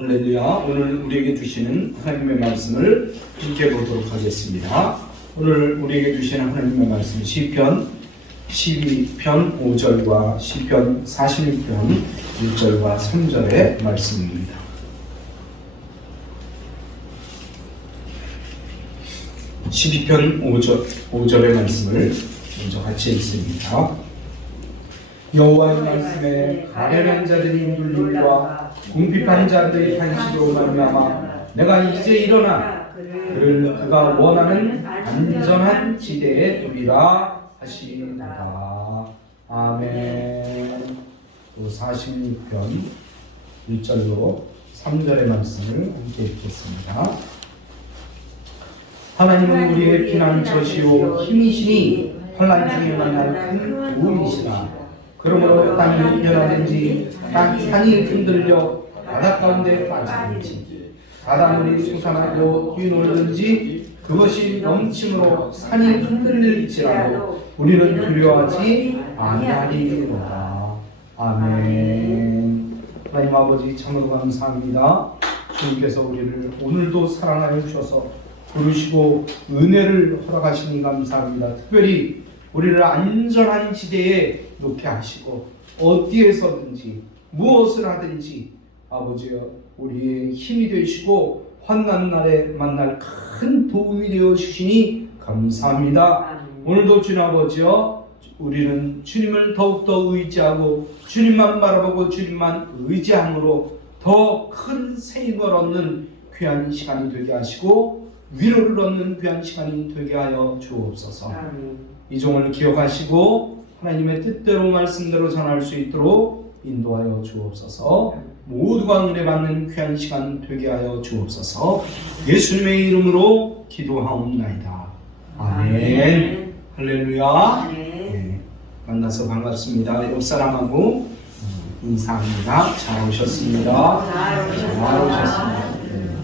할렐루야. 오늘 우리에게 주시는 하나님의 말씀을 함께 보도록 하겠습니다. 오늘 우리에게 주시는 하나님의 말씀 시편 12편 5절과 시편 46편 1절과 3절의 말씀입니다. (12편) 5절의 말씀을 먼저 같이 읽습니다. 여호와의 말씀에 가련한 자들이 눌림과 궁핍한 자들의 탄식으로 말미암아 내가 이제 일어나 그를 그가 원하는 안전한 지대에 두리라 하시니라. 아멘. 또 46편 1절로 3절의 말씀을 함께 읽겠습니다. 하나님은 우리의 피난처시오 힘이시니 환난 중에 만날 큰 도움이시라. 그러므로 땅이 변하든지 산이 흔들려 바다 가운데 빠지든지 바닷물이 솟아나고 뛰놀든지 그것이 넘침으로 산이 흔들릴지라도 우리는 두려워하지 아니하리로다. 아멘. 하나님 아버지 참으로 감사합니다. 주님께서 우리를 오늘도 사랑하여 주셔서 부르시고 은혜를 허락하시니 감사합니다. 특별히 우리를 안전한 지대에 놓게 하시고 어디에서든지 무엇을 하든지 아버지여 우리의 힘이 되시고 환난 날에 만날 큰 도움이 되어 주시니 감사합니다. 오늘도 주님 아버지여 우리는 주님을 더욱더 의지하고 주님만 바라보고 주님만 의지함으로 더 큰 생명을 얻는 귀한 시간이 되게 하시고 위로를 얻는 귀한 시간이 되게 하여 주옵소서. 이 종을 기억하시고 하나님의 뜻대로 말씀대로 전할 수 있도록 인도하여 주옵소서. 모두가 은혜 받는 귀한 시간 되게 하여 주옵소서. 예수님의 이름으로 기도하옵나이다. 아멘. 할렐루야. 네, 만나서 반갑습니다. 옆 사람하고 인사합니다. 잘 오셨습니다. 잘 오셨습니다. 네.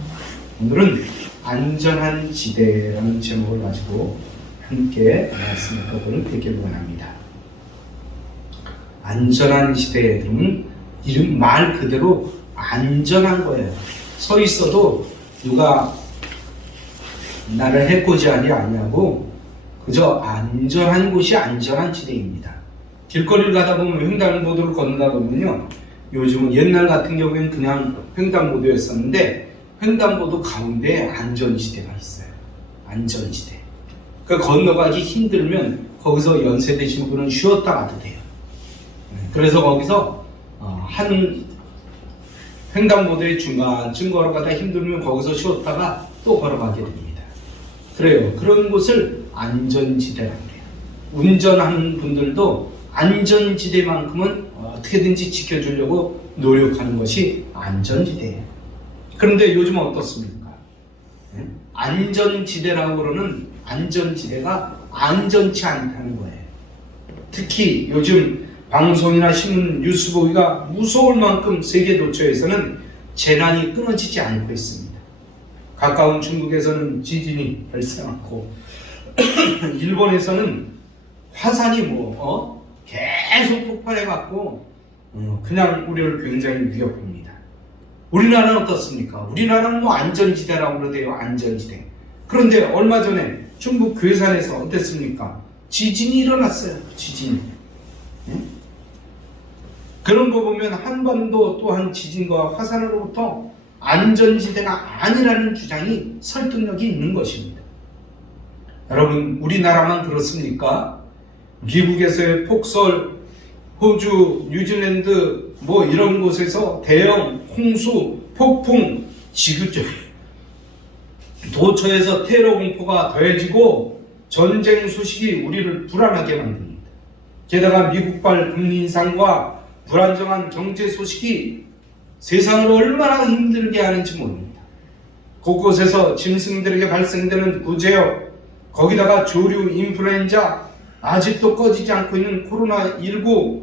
오늘은 안전한 지대라는 제목을 가지고 함께 말씀을 펴보길 원합니다. 안전한 지대는 이름 말 그대로 안전한 거예요. 서 있어도 누가 나를 해코지하지 않냐고 그저 안전한 곳이 안전한 지대입니다. 길거리를 가다 보면 횡단보도를 건너다 보면요, 요즘은 옛날 같은 경우에는 그냥 횡단보도였었는데 횡단보도 가운데 안전지대가 있어요. 안전지대. 그 건너가기 힘들면 거기서 연세 되신 분은 쉬었다 가도 돼요. 그래서 거기서 한 횡단보도의 중간쯤 걸어가다 힘들면 거기서 쉬었다가 또 걸어가게 됩니다. 그래요. 그런 곳을 안전지대라고 해요. 운전하는 분들도 안전지대만큼은 어떻게든지 지켜주려고 노력하는 것이 안전지대예요. 그런데 요즘은 어떻습니까? 안전지대라고 그러는 안전지대가 안전치 않다는 거예요. 특히 요즘 방송이나 신문 뉴스 보기가 무서울 만큼 세계 도처에서는 재난이 끊어지지 않고 있습니다. 가까운 중국에서는 지진이 발생하고 일본에서는 화산이 계속 폭발해갖고 그냥 우리를 굉장히 위협합니다. 우리나라는 어떻습니까? 우리나라는 안전지대라고 그러대요. 안전지대. 그런데 얼마 전에 중국 괴산에서 어땠습니까? 지진이 일어났어요. 지진이. 그런 거 보면 한반도 또한 지진과 화산으로부터 안전지대가 아니라는 주장이 설득력이 있는 것입니다. 여러분, 우리나라만 그렇습니까? 미국에서의 폭설, 호주, 뉴질랜드 이런 곳에서 대형 홍수, 폭풍, 지구적 도처에서 테러 공포가 더해지고 전쟁 소식이 우리를 불안하게 만듭니다. 게다가 미국발 금리 인상과 불안정한 경제 소식이 세상을 얼마나 힘들게 하는지 모릅니다. 곳곳에서 짐승들에게 발생되는 구제역, 거기다가 조류 인플루엔자, 아직도 꺼지지 않고 있는 코로나19,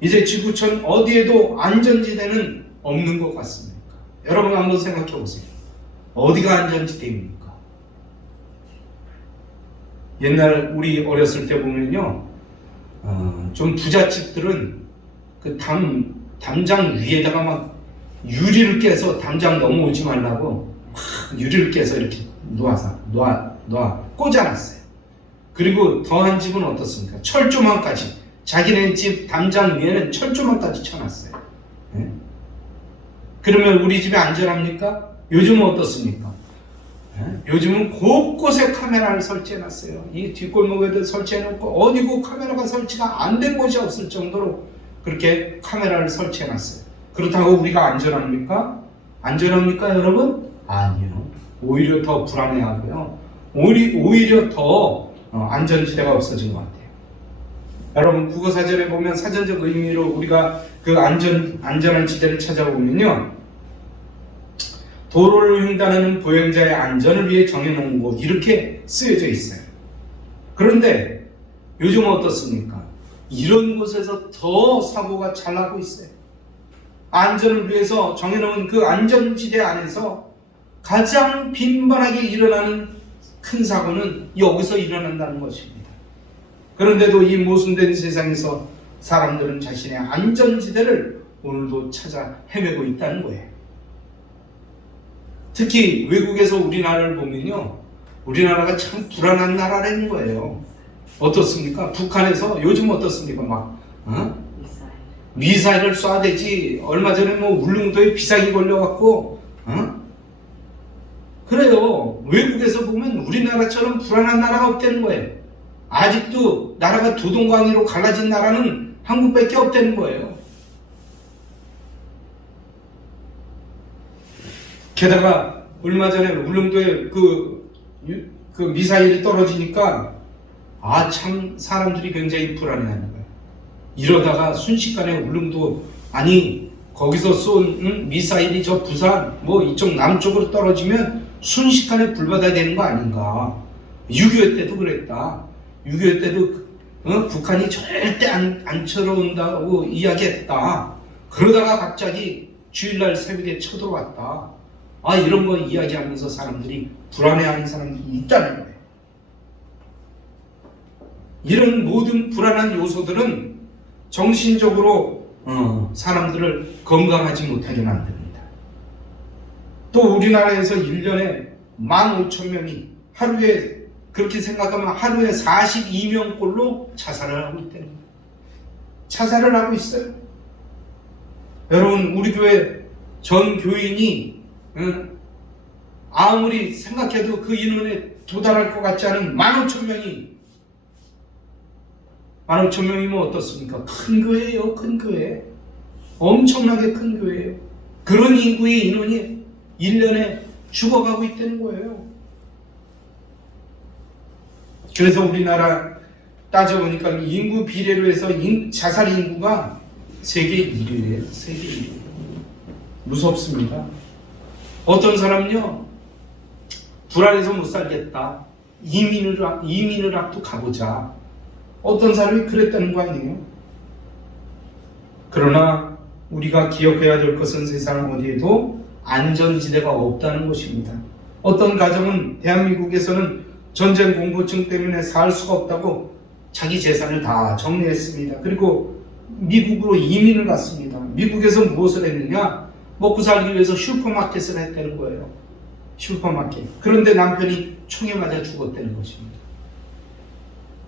이제 지구촌 어디에도 안전지대는 없는 것 같습니까? 여러분 한번 생각해 보세요. 어디가 안전지대입니까? 옛날 우리 어렸을 때 보면요, 좀 부잣집들은 그 담장 위에다가 막 유리를 깨서 담장 넘어오지 말라고 유리를 깨서 이렇게 놓아 꽂아놨어요. 그리고 더한 집은 어떻습니까? 철조망까지, 자기네 집 담장 위에는 철조망까지 쳐놨어요. 네? 그러면 우리 집이 안전합니까? 요즘은 어떻습니까? 네? 요즘은 곳곳에 카메라를 설치해놨어요. 이 뒷골목에도 설치해놓고 어디고 카메라가 설치가 안 된 곳이 없을 정도로 그렇게 카메라를 설치해놨어요. 그렇다고 우리가 안전합니까? 안전합니까 여러분? 아니요. 오히려 더 불안해하고요. 오히려 더 안전지대가 없어진 것 같아요. 여러분 국어사전에 보면 사전적 의미로 우리가 그 안전한 지대를 찾아보면요, 도로를 횡단하는 보행자의 안전을 위해 정해놓은 곳, 이렇게 쓰여져 있어요. 그런데 요즘은 어떻습니까? 이런 곳에서 더 사고가 잘 나고 있어요. 안전을 위해서 정해놓은 그 안전지대 안에서 가장 빈번하게 일어나는 큰 사고는 여기서 일어난다는 것입니다. 그런데도 이 모순된 세상에서 사람들은 자신의 안전지대를 오늘도 찾아 헤매고 있다는 거예요. 특히 외국에서 우리나라를 보면요, 우리나라가 참 불안한 나라라는 거예요. 어떻습니까? 북한에서 요즘 어떻습니까? 미사일을 쏴대지. 얼마 전에 울릉도에 비상이 걸려갖고 그래요. 외국에서 보면 우리나라처럼 불안한 나라가 없다는 거예요. 아직도 나라가 두 동강이로 갈라진 나라는 한국밖에 없다는 거예요. 게다가 얼마 전에 울릉도에 그 미사일이 떨어지니까 참 사람들이 굉장히 불안해하는 거예요. 이러다가 순식간에 울릉도, 아니 거기서 쏜 미사일이 저 부산 이쪽 남쪽으로 떨어지면 순식간에 불바다 되는 거 아닌가. 6.25 때도 그랬다. 6.25 때도 북한이 절대 안 쳐들어온다고 이야기했다. 그러다가 갑자기 주일날 새벽에 쳐들어왔다. 이런 거 이야기하면서 사람들이 불안해하는 사람들이 있다는 거예요. 이런 모든 불안한 요소들은 정신적으로 사람들을 건강하지 못하게 만듭니다. 또 우리나라에서 1년에 15,000명이 하루에, 그렇게 생각하면 하루에 42명꼴로 자살을 하고 있다는 거예요. 자살을 하고 있어요. 여러분, 우리 교회 전 교인이 아무리 생각해도 그 인원에 도달할 것 같지 않은 15,000명이, 15,000명이면 어떻습니까? 큰 교회예요. 큰 교회. 엄청나게 큰 교회예요. 그런 인구의 인원이 1년에 죽어가고 있다는 거예요. 그래서 우리나라 따져보니까 인구 비례로 해서 자살 인구가 세계 1위예요. 세계 1위. 무섭습니다. 어떤 사람은요, 불안해서 못 살겠다. 이민을 앞도 가보자. 어떤 사람이 그랬다는 거 아니에요? 그러나 우리가 기억해야 될 것은 세상 어디에도 안전지대가 없다는 것입니다. 어떤 가정은 대한민국에서는 전쟁 공포증 때문에 살 수가 없다고 자기 재산을 다 정리했습니다. 그리고 미국으로 이민을 갔습니다. 미국에서 무엇을 했느냐? 먹고 살기 위해서 슈퍼마켓을 했다는 거예요. 슈퍼마켓. 그런데 남편이 총에 맞아 죽었다는 것입니다.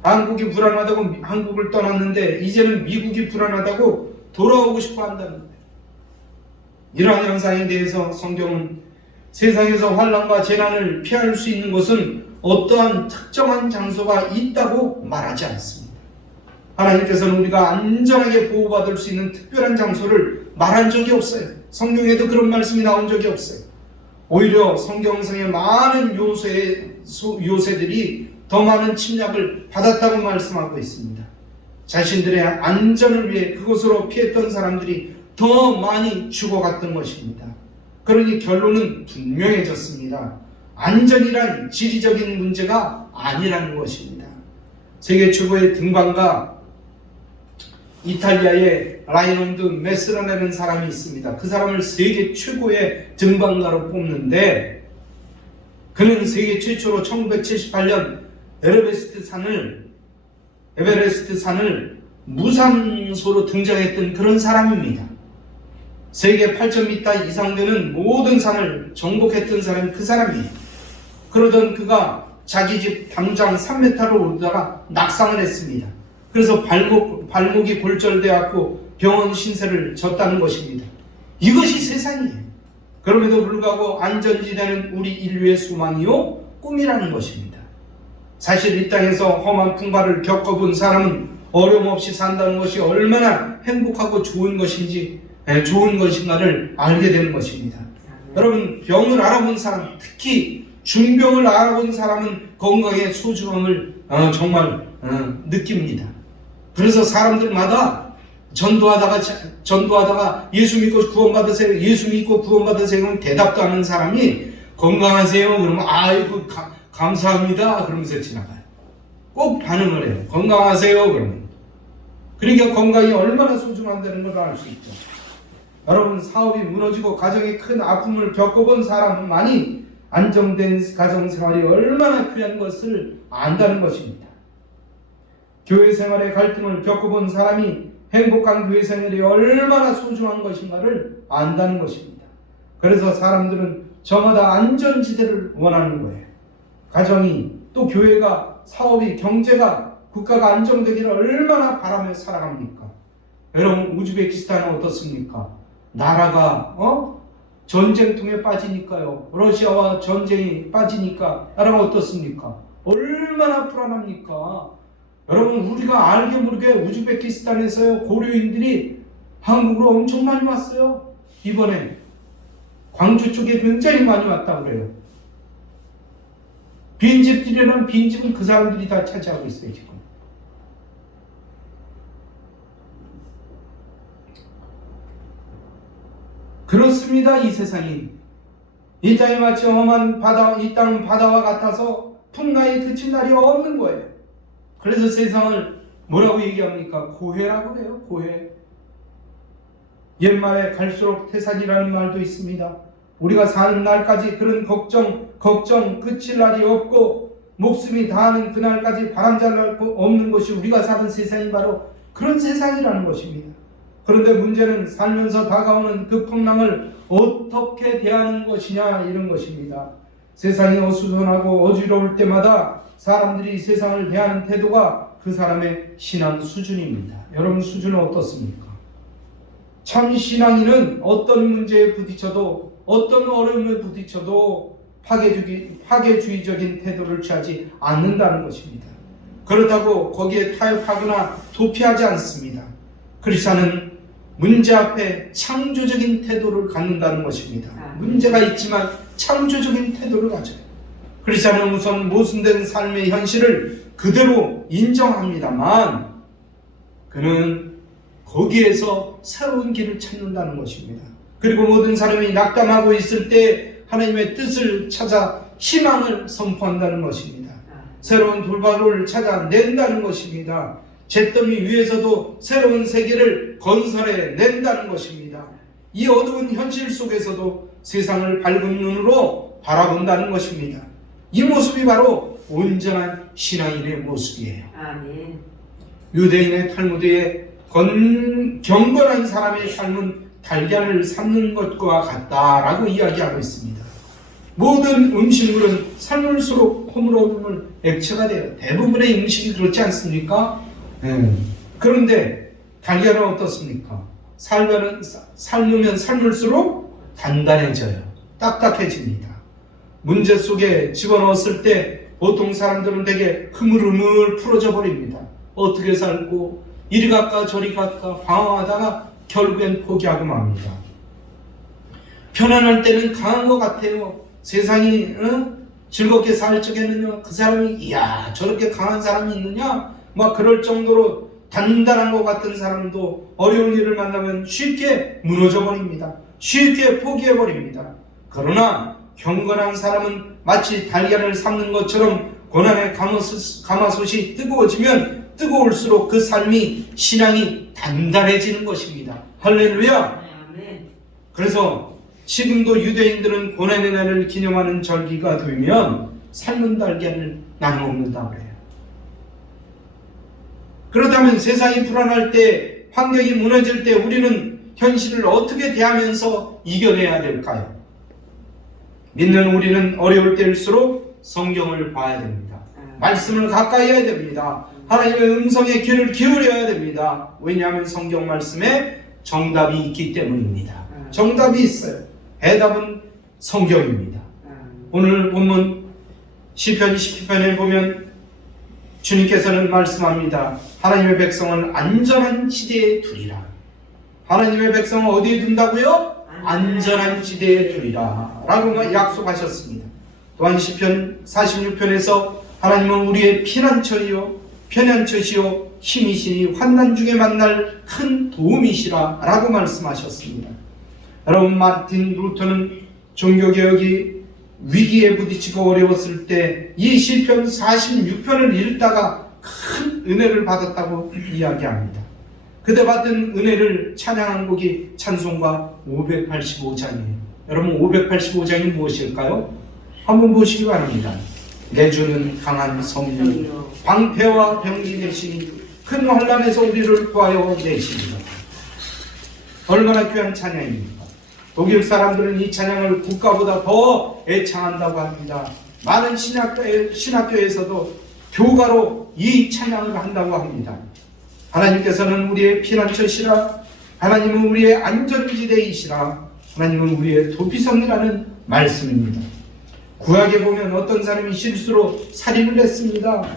한국이 불안하다고 한국을 떠났는데 이제는 미국이 불안하다고 돌아오고 싶어 한다는 거예요. 이러한 현상에 대해서 성경은 세상에서 환난과 재난을 피할 수 있는 것은 어떠한 특정한 장소가 있다고 말하지 않습니다. 하나님께서는 우리가 안전하게 보호받을 수 있는 특별한 장소를 말한 적이 없어요. 성경에도 그런 말씀이 나온 적이 없어요. 오히려 성경상의 많은 요새들이 더 많은 침략을 받았다고 말씀하고 있습니다. 자신들의 안전을 위해 그곳으로 피했던 사람들이 더 많이 죽어갔던 것입니다. 그러니 결론은 분명해졌습니다. 안전이란 지리적인 문제가 아니라는 것입니다. 세계 최고의 등반가 이탈리아의 라이몬드 메스러라는 사람이 있습니다. 그 사람을 세계 최고의 등반가로 뽑는데 그는 세계 최초로 1978년 에베레스트 산을 무상소로 등장했던 그런 사람입니다. 세계 8,000m 이상 되는 모든 산을 정복했던 사람이 그 사람이에요. 그러던 그가 자기 집 당장 3m로 오르다가 낙상을 했습니다. 그래서 발목이 골절되었고 병원 신세를 졌다는 것입니다. 이것이 세상이에요. 그럼에도 불구하고 안전지대는 우리 인류의 소망이요 꿈이라는 것입니다. 사실 이 땅에서 험한 풍파를 겪어본 사람은 어려움 없이 산다는 것이 얼마나 행복하고 좋은 것인가를 알게 되는 것입니다. 여러분, 병을 알아본 사람, 특히 중병을 알아본 사람은 건강의 소중함을 정말 느낍니다. 그래서 사람들마다 전도하다가 예수 믿고 구원받으세요, 예수 믿고 구원받으세요 그러면 대답도 하는 사람이 건강하세요 그러면 아이고 감사합니다 그러면서 지나가요. 꼭 반응을 해요. 건강하세요 그러면. 그러니까 건강이 얼마나 소중한다는 걸 알 수 있죠. 여러분, 사업이 무너지고 가정에 큰 아픔을 겪어본 사람만이 안정된 가정생활이 얼마나 귀한 것을 안다는 것입니다. 교회 생활의 갈등을 겪어본 사람이 행복한 교회 생활이 얼마나 소중한 것인가를 안다는 것입니다. 그래서 사람들은 저마다 안전지대를 원하는 거예요. 가정이, 또 교회가, 사업이, 경제가, 국가가 안정되기를 얼마나 바라며 살아갑니까? 여러분, 우즈베키스탄은 어떻습니까? 나라가 전쟁통에 빠지니까요. 러시아와 전쟁이 빠지니까 나라가 어떻습니까? 얼마나 불안합니까? 여러분, 우리가 알게 모르게 우즈베키스탄에서요 고려인들이 한국으로 엄청 많이 왔어요. 이번에 광주 쪽에 굉장히 많이 왔다고 그래요. 빈집들이라는 빈집은 그 사람들이 다 차지하고 있어요. 지금 그렇습니다. 이 세상이, 이 땅이 마치 험한 바다, 이 땅은 바다와 같아서 풍랑이 그친 날이 없는 거예요. 그래서 세상을 뭐라고 얘기합니까? 고해라고 해요. 고해. 옛말에 갈수록 태산이라는 말도 있습니다. 우리가 사는 날까지 그런 걱정 그칠 날이 없고 목숨이 다하는 그날까지 바람잘 없는 것이 우리가 사는 세상이 바로 그런 세상이라는 것입니다. 그런데 문제는 살면서 다가오는 그 풍랑을 어떻게 대하는 것이냐, 이런 것입니다. 세상이 어수선하고 어지러울 때마다 사람들이 세상을 대하는 태도가 그 사람의 신앙 수준입니다. 여러분, 수준은 어떻습니까? 참 신앙인은 어떤 문제에 부딪혀도, 어떤 어려움에 부딪혀도 파괴주의적인 태도를 취하지 않는다는 것입니다. 그렇다고 거기에 타협하거나 도피하지 않습니다. 크리스찬은 문제 앞에 창조적인 태도를 갖는다는 것입니다. 문제가 있지만 창조적인 태도를 가져요. 크리스찬은 우선 모순된 삶의 현실을 그대로 인정합니다만 그는 거기에서 새로운 길을 찾는다는 것입니다. 그리고 모든 사람이 낙담하고 있을 때 하나님의 뜻을 찾아 희망을 선포한다는 것입니다. 새로운 돌발을 찾아낸다는 것입니다. 잿더미 위에서도 새로운 세계를 건설해 낸다는 것입니다. 이 어두운 현실 속에서도 세상을 밝은 눈으로 바라본다는 것입니다. 이 모습이 바로 온전한 신앙인의 모습이에요. 아멘. 유대인의 탈무드에 경건한 사람의 삶은 달걀을 삶는 것과 같다라고 이야기하고 있습니다. 모든 음식물은 삶을수록 허물어물 액체가 돼요. 대부분의 음식이 그렇지 않습니까? 그런데 달걀은 어떻습니까? 삶으면 삶을수록 단단해져요. 딱딱해집니다. 문제 속에 집어넣었을 때 보통 사람들은 되게 흐물흐물 풀어져 버립니다. 어떻게 살고 이리 갈까 저리 갈까 방황하다가 결국엔 포기하고 맙니다. 편안할 때는 강한 것 같아요. 세상이 즐겁게 살 적에는요, 그 사람이 이야 저렇게 강한 사람이 있느냐 막 그럴 정도로 단단한 것 같은 사람도 어려운 일을 만나면 쉽게 무너져 버립니다. 쉽게 포기해 버립니다. 그러나 경건한 사람은 마치 달걀을 삶는 것처럼 고난의 가마솥이 뜨거워지면 뜨거울수록 그 삶이, 신앙이 단단해지는 것입니다. 할렐루야. 그래서 지금도 유대인들은 고난의 날을 기념하는 절기가 되면 삶은 달걀을 나눠 먹는다고 해요. 그렇다면 세상이 불안할 때, 환경이 무너질 때 우리는 현실을 어떻게 대하면서 이겨내야 될까요? 믿는 우리는 어려울 때일수록 성경을 봐야 됩니다. 말씀을 가까이 해야 됩니다. 하나님의 음성에 귀를 기울여야 됩니다. 왜냐하면 성경 말씀에 정답이 있기 때문입니다. 정답이 있어요. 해답은 성경입니다. 오늘 본문 시편 20편에 보면 주님께서는 말씀합니다. 하나님의 백성은 안전한 지대에 두리라. 하나님의 백성은 어디에 둔다고요? 안전한 지대에 두리라 라고 약속하셨습니다. 또한 시편 46편에서 하나님은 우리의 피난처이요 편안처시요 힘이시니 환난 중에 만날 큰 도움이시라 라고 말씀하셨습니다. 여러분, 마틴 루터는 종교개혁이 위기에 부딪히고 어려웠을 때 이 시편 46편을 읽다가 큰 은혜를 받았다고 이야기합니다. 그때 받은 은혜를 찬양한 곡이 찬송가 585장이에요. 여러분, 585장이 무엇일까요? 한번 보시기 바랍니다. 내 주는 강한 성령, 방패와 병기 대신 큰 환난에서 우리를 구하여 내십니다. 얼마나 귀한 찬양입니까? 독일 사람들은 이 찬양을 국가보다 더 애창한다고 합니다. 많은 신학교에서도 교가로 이 찬양을 한다고 합니다. 하나님께서는 우리의 피난처시라, 하나님은 우리의 안전지대이시라, 하나님은 우리의 도피성이라는 말씀입니다. 구약에 보면 어떤 사람이 실수로 살인을 했습니다.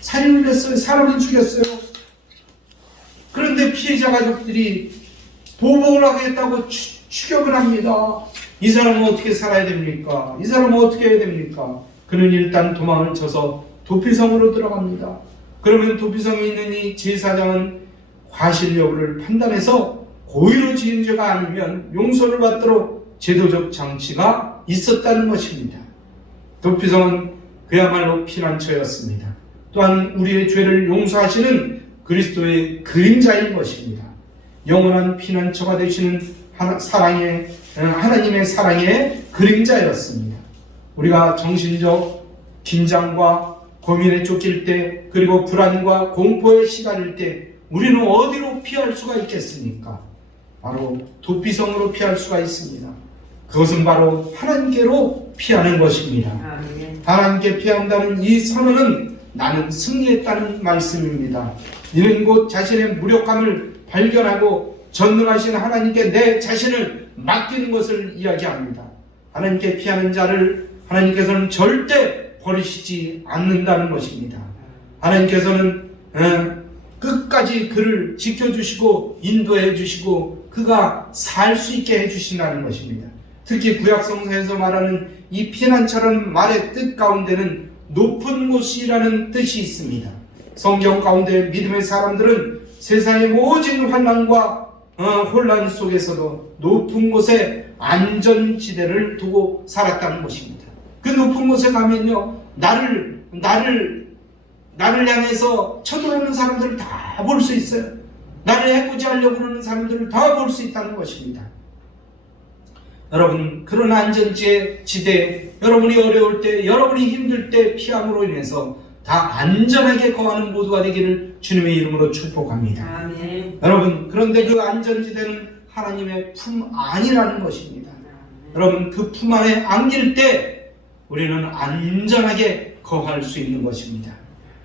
살인을 했어요. 사람을 죽였어요. 그런데 피해자 가족들이 보복을 하겠다고 추격을 합니다. 이 사람은 어떻게 살아야 됩니까? 이 사람은 어떻게 해야 됩니까? 그는 일단 도망을 쳐서 도피성으로 들어갑니다. 그러면 도피성에 있는 이 제사장은 과실 여부를 판단해서 고의로 지은 죄가 아니면 용서를 받도록 제도적 장치가 있었다는 것입니다. 도피성은 그야말로 피난처였습니다. 또한 우리의 죄를 용서하시는 그리스도의 그림자인 것입니다. 영원한 피난처가 되시는 하나님의 사랑의 그림자였습니다. 우리가 정신적 긴장과 고민에 쫓길 때, 그리고 불안과 공포에 시달릴 때 우리는 어디로 피할 수가 있겠습니까? 바로 도피성으로 피할 수가 있습니다. 그것은 바로 하나님께로 피하는 것입니다. 하나님께 피한다는 이 선언은 나는 승리했다는 말씀입니다. 이는 곧 자신의 무력감을 발견하고 전능하신 하나님께 내 자신을 맡기는 것을 이야기합니다. 하나님께 피하는 자를 하나님께서는 절대 버리시지 않는다는 것입니다. 하나님께서는 끝까지 그를 지켜주시고 인도해 주시고 그가 살 수 있게 해주신다는 것입니다. 특히 구약성서에서 말하는 이 피난처라는 말의 뜻 가운데는 높은 곳이라는 뜻이 있습니다. 성경 가운데 믿음의 사람들은 세상의 모든 환난과 혼란 속에서도 높은 곳에 안전지대를 두고 살았다는 것입니다. 그 높은 곳에 가면요, 나를 향해서 쳐들어오는 사람들을 다 볼 수 있어요. 나를 해코지하려고 하는 사람들을 다 볼 수 있다는 것입니다. 여러분, 그런 안전지대, 여러분이 어려울 때, 여러분이 힘들 때 피함으로 인해서 다 안전하게 거하는 모두가 되기를 주님의 이름으로 축복합니다. 아멘. 여러분, 그런데 그 안전지대는 하나님의 품 안이라는 것입니다. 여러분, 그 품 안에 안길 때 우리는 안전하게 거할 수 있는 것입니다.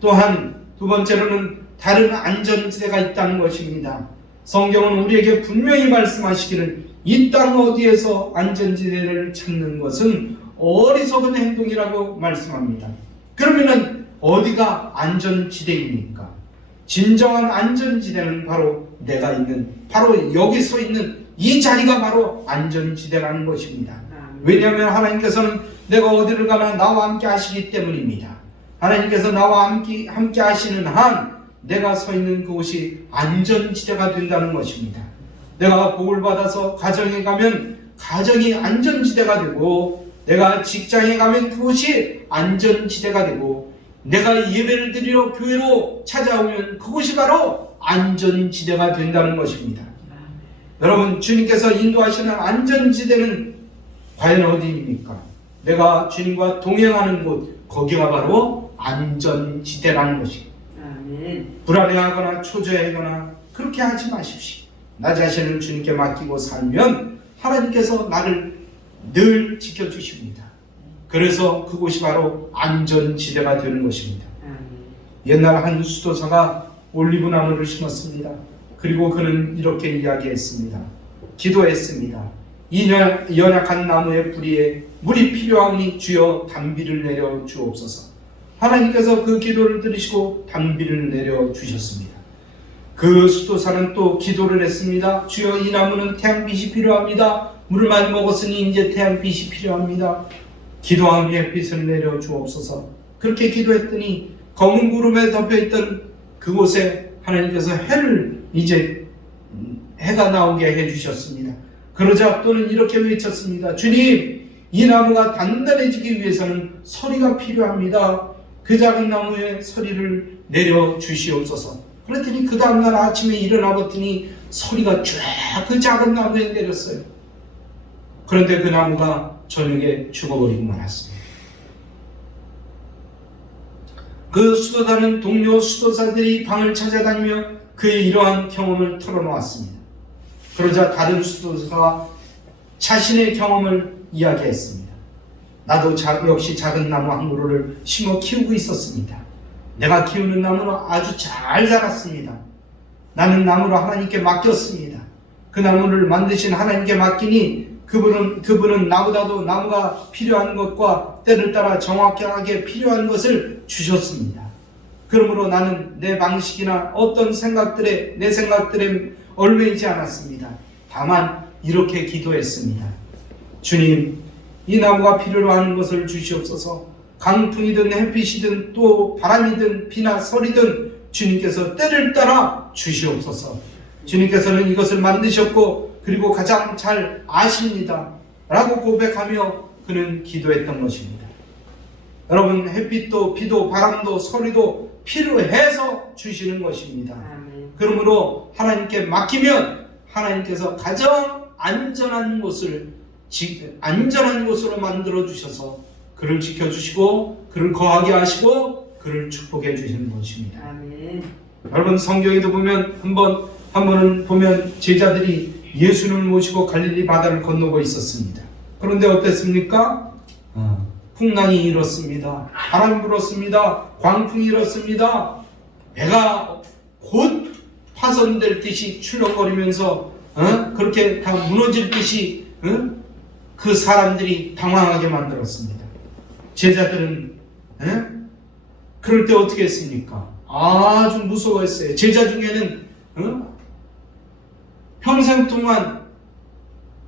또한 두 번째로는 다른 안전지대가 있다는 것입니다. 성경은 우리에게 분명히 말씀하시기를 이 땅 어디에서 안전지대를 찾는 것은 어리석은 행동이라고 말씀합니다. 그러면은 어디가 안전지대입니까? 진정한 안전지대는 바로 내가 있는, 바로 여기 서 있는 이 자리가 바로 안전지대라는 것입니다. 왜냐하면 하나님께서는 내가 어디를 가나 나와 함께 하시기 때문입니다. 하나님께서 나와 함께 하시는 한 내가 서 있는 그곳이 안전지대가 된다는 것입니다. 내가 복을 받아서 가정에 가면 가정이 안전지대가 되고, 내가 직장에 가면 그곳이 안전지대가 되고, 내가 예배를 드리러 교회로 찾아오면 그곳이 바로 안전지대가 된다는 것입니다. 여러분, 주님께서 인도하시는 안전지대는 과연 어디입니까? 내가 주님과 동행하는 곳, 거기가 바로 안전지대라는 것입니다. 불안해하거나 초조해하거나 그렇게 하지 마십시오. 나 자신을 주님께 맡기고 살면 하나님께서 나를 늘 지켜주십니다. 그래서 그곳이 바로 안전지대가 되는 것입니다. 옛날 한 수도사가 올리브나무를 심었습니다. 그리고 그는 이렇게 이야기했습니다. 기도했습니다. 이 연약한 나무의 뿌리에 물이 필요하니 주여 단비를 내려 주옵소서. 하나님께서 그 기도를 들으시고 단비를 내려 주셨습니다. 그 수도사는 또 기도를 했습니다. 주여 이 나무는 태양빛이 필요합니다. 물을 많이 먹었으니 이제 태양빛이 필요합니다. 기도하며 햇빛을 내려 주옵소서. 그렇게 기도했더니 검은 구름에 덮여있던 그곳에 하나님께서 해를 이제 해가 나오게 해주셨습니다. 그러자 또는 이렇게 외쳤습니다. 주님, 이 나무가 단단해지기 위해서는 서리가 필요합니다. 그 작은 나무에 서리를 내려 주시옵소서. 그랬더니 그 다음날 아침에 일어나 봤더니 서리가 쫙 그 작은 나무에 내렸어요. 그런데 그 나무가 저녁에 죽어버리고 말았습니다. 그 수도사는 동료 수도사들이 방을 찾아다니며 그의 이러한 경험을 털어놓았습니다. 그러자 다른 수도사가 자신의 경험을 이야기했습니다. 나도 역시 작은 나무 한 그루를 심어 키우고 있었습니다. 내가 키우는 나무는 아주 잘 자랐습니다. 나는 나무를 하나님께 맡겼습니다. 그 나무를 만드신 하나님께 맡기니 그분은 나보다도 나무가 필요한 것과 때를 따라 정확하게 필요한 것을 주셨습니다. 그러므로 나는 내 방식이나 어떤 내 생각들에 얽매이지 않았습니다. 다만 이렇게 기도했습니다. 주님, 이 나무가 필요로 하는 것을 주시옵소서. 강풍이든 햇빛이든 또 바람이든 비나 설이든 주님께서 때를 따라 주시옵소서. 주님께서는 이것을 만드셨고 그리고 가장 잘 아십니다 라고 고백하며 그는 기도했던 것입니다. 여러분, 햇빛도 비도 바람도 소리도 필요해서 주시는 것입니다. 그러므로 하나님께 맡기면 하나님께서 가장 안전한 곳으로 만들어 주셔서 그를 지켜주시고 그를 거하게 하시고 그를 축복해 주시는 것입니다. 아멘. 여러분, 성경에도 보면 한 번은 보면 제자들이 예수님을 모시고 갈릴리 바다를 건너고 있었습니다. 그런데 어땠습니까? 풍랑이 일었습니다. 바람이 불었습니다. 광풍이 일었습니다. 배가 곧 파손될 듯이 출렁거리면서 그렇게 다 무너질 듯이 그 사람들이 당황하게 만들었습니다. 제자들은 그럴 때 어떻게 했습니까? 아주 무서워했어요. 제자 중에는 평생 동안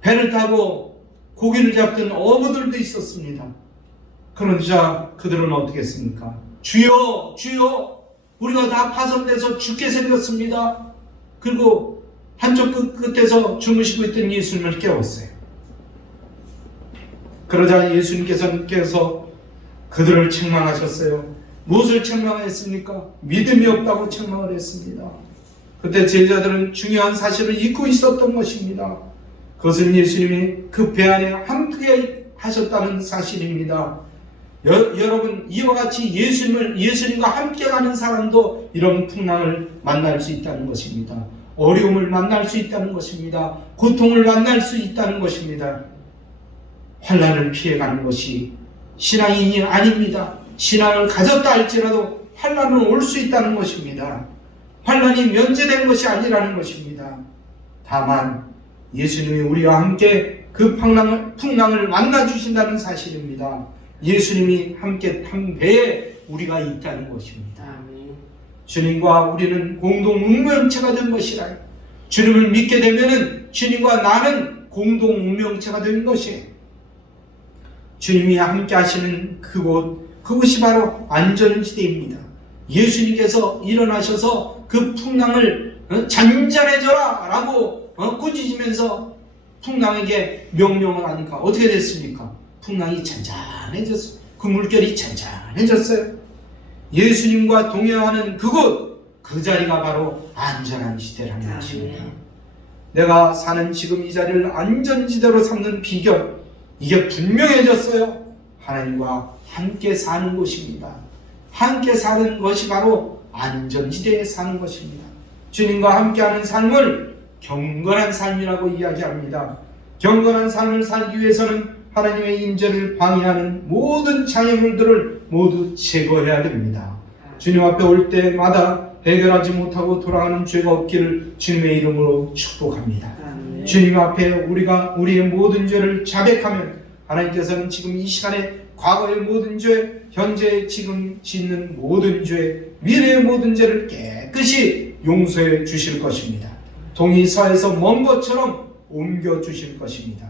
배를 타고 고기를 잡던 어부들도 있었습니다. 그러자 그들은 어떻게 했습니까? 주여, 주여, 우리가 다 파손돼서 죽게 생겼습니다. 그리고 한쪽 끝에서 주무시고 있던 예수님을 깨웠어요. 그러자 예수님께서 그들을 책망하셨어요. 무엇을 책망했습니까? 믿음이 없다고 책망을 했습니다. 그때 제자들은 중요한 사실을 잊고 있었던 것입니다. 그것은 예수님이 그 배 안에 함께 하셨다는 사실입니다. 여러분, 이와 같이 예수님과 함께 가는 사람도 이런 풍랑을 만날 수 있다는 것입니다. 어려움을 만날 수 있다는 것입니다. 고통을 만날 수 있다는 것입니다. 환난을 피해가는 것이 신앙인이 아닙니다. 신앙을 가졌다 할지라도 환난은 올 수 있다는 것입니다. 환난이 면제된 것이 아니라는 것입니다. 다만 예수님이 우리와 함께 그 풍랑을 만나주신다는 사실입니다. 예수님이 함께 탄 배에 우리가 있다는 것입니다. 주님과 우리는 공동 운명체가 된 것이라. 주님을 믿게 되면 주님과 나는 공동 운명체가 되는 것이에요. 주님이 함께 하시는 그곳이 바로 안전지대입니다. 예수님께서 일어나셔서 그 풍랑을 잔잔해져라 라고 꾸짖으면서 풍랑에게 명령을 하니까 어떻게 됐습니까? 풍랑이 잔잔해졌어요. 그 물결이 잔잔해졌어요. 예수님과 동행하는 그곳, 그 자리가 바로 안전한 지대라는 것입니다. 내가 사는 지금 이 자리를 안전지대로 삼는 비결, 이게 분명해졌어요. 하나님과 함께 사는 곳입니다. 함께 사는 것이 바로 안전지대에 사는 것입니다. 주님과 함께하는 삶을 경건한 삶이라고 이야기합니다. 경건한 삶을 살기 위해서는 하나님의 임재를 방해하는 모든 장애물들을 모두 제거해야 됩니다. 주님 앞에 올 때마다 해결하지 못하고 돌아가는 죄가 없기를 주님의 이름으로 축복합니다. 주님 앞에 우리의 모든 죄를 자백하면 하나님께서는 지금 이 시간에 과거의 모든 죄, 현재 지금 짓는 모든 죄, 미래의 모든 죄를 깨끗이 용서해 주실 것입니다. 동이 서에서 먼 것처럼 옮겨 주실 것입니다.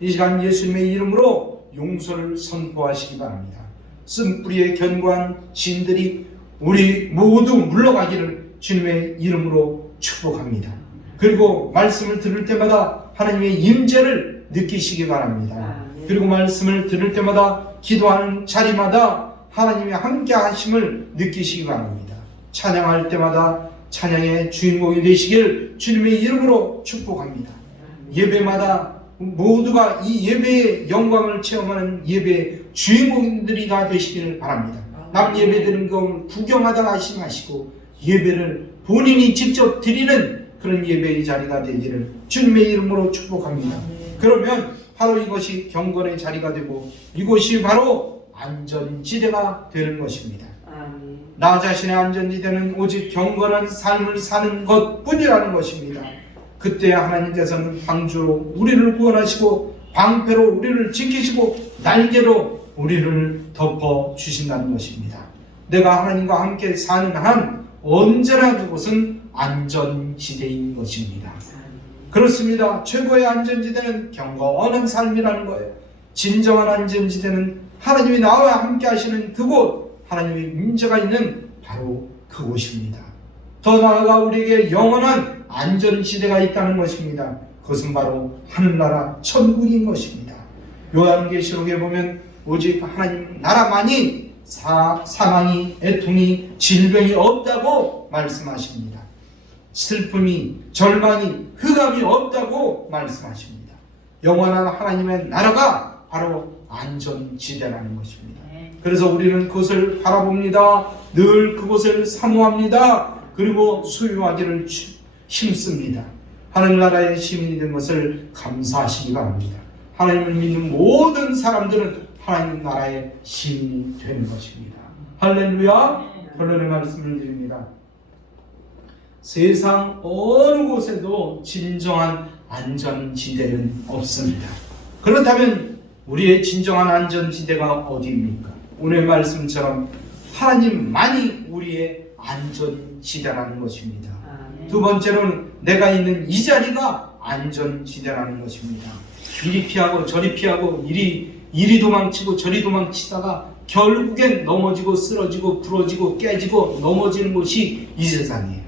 이 시간 예수님의 이름으로 용서를 선포하시기 바랍니다. 쓴뿌리에 견고한 진들이 우리 모두 물러가기를 주님의 이름으로 축복합니다. 그리고 말씀을 들을 때마다 하나님의 임재를 느끼시기 바랍니다. 그리고 말씀을 들을 때마다 기도하는 자리마다 하나님의 함께 하심을 느끼시기 바랍니다. 찬양할 때마다 찬양의 주인공이 되시길 주님의 이름으로 축복합니다. 예배마다 모두가 이 예배의 영광을 체험하는 예배의 주인공들이 다 되시기를 바랍니다. 남 예배드리는 걸 구경하다가 하시고 예배를 본인이 직접 드리는 그런 예배의 자리가 되기를 주님의 이름으로 축복합니다. 그러면 바로 이것이 경건의 자리가 되고 이곳이 바로 안전지대가 되는 것입니다. 나 자신의 안전지대는 오직 경건한 삶을 사는 것뿐이라는 것입니다. 그때 하나님께서는 방주로 우리를 구원하시고 방패로 우리를 지키시고 날개로 우리를 덮어주신다는 것입니다. 내가 하나님과 함께 사는 한 언제나 그곳은 안전지대인 것입니다. 그렇습니다. 최고의 안전지대는 경건한 삶이라는 거예요. 진정한 안전지대는 하나님이 나와 함께 하시는 그곳, 하나님의 임재가 있는 바로 그곳입니다. 더 나아가 우리에게 영원한 안전지대가 있다는 것입니다. 그것은 바로 하늘나라 천국인 것입니다. 요한계시록에 보면 오직 하나님 나라만이 사망이, 애통이, 질병이 없다고 말씀하십니다. 슬픔이, 절망이, 흑암이 없다고 말씀하십니다. 영원한 하나님의 나라가 바로 안전지대라는 것입니다. 그래서 우리는 그것을 바라봅니다. 늘 그곳을 사모합니다. 그리고 소유하기를 힘씁니다. 하늘나라의 시민이 된 것을 감사하시기 바랍니다. 하나님을 믿는 모든 사람들은 하나님 나라의 시민이 되는 것입니다. 할렐루야. 결론의 말씀을 드립니다. 세상 어느 곳에도 진정한 안전지대는 없습니다. 그렇다면 우리의 진정한 안전지대가 어디입니까? 오늘 말씀처럼 하나님만이 우리의 안전지대라는 것입니다. 두 번째로는 내가 있는 이 자리가 안전지대라는 것입니다. 이리 피하고 저리 피하고 이리 도망치고 저리 도망치다가 결국엔 넘어지고 쓰러지고 부러지고 깨지고 넘어지는 곳이 이 세상이에요.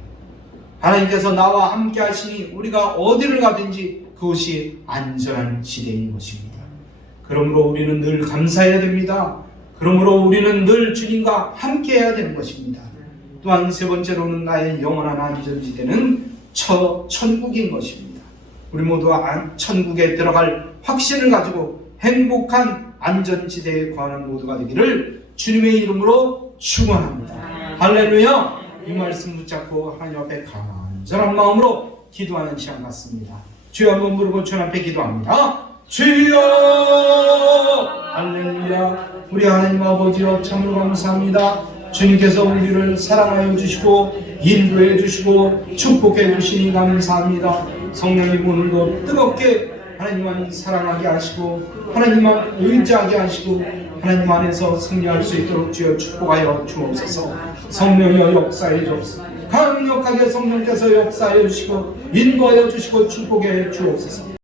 하나님께서 나와 함께 하시니 우리가 어디를 가든지 그것이 안전한 지대인 것입니다. 그러므로 우리는 늘 감사해야 됩니다. 그러므로 우리는 늘 주님과 함께 해야 되는 것입니다. 또한 세 번째로는 나의 영원한 안전지대는 천국인 것입니다. 우리 모두 천국에 들어갈 확신을 가지고 행복한 안전지대에 거하는 모두가 되기를 주님의 이름으로 축원합니다. 할렐루야. 이 말씀 붙잡고 하나님 앞에 간절한 마음으로 기도하는 시간 같습니다. 주여 한번 부르고 주님 앞에 기도합니다. 주여. 할렐루야. 우리 하나님 아버지여 참으로 감사합니다. 주님께서 우리를 사랑하여 주시고 인도해 주시고 축복해 주시니 감사합니다. 성령님 오늘도 뜨겁게 하나님만 사랑하게 하시고 하나님만 의지하게 하시고 하나님 안에서 승리할 수 있도록 주여 축복하여 주옵소서. 성령이여 역사해 주옵소서. 강력하게 성령께서 역사해 주시고 인도하여 주시고 축복해 주옵소서.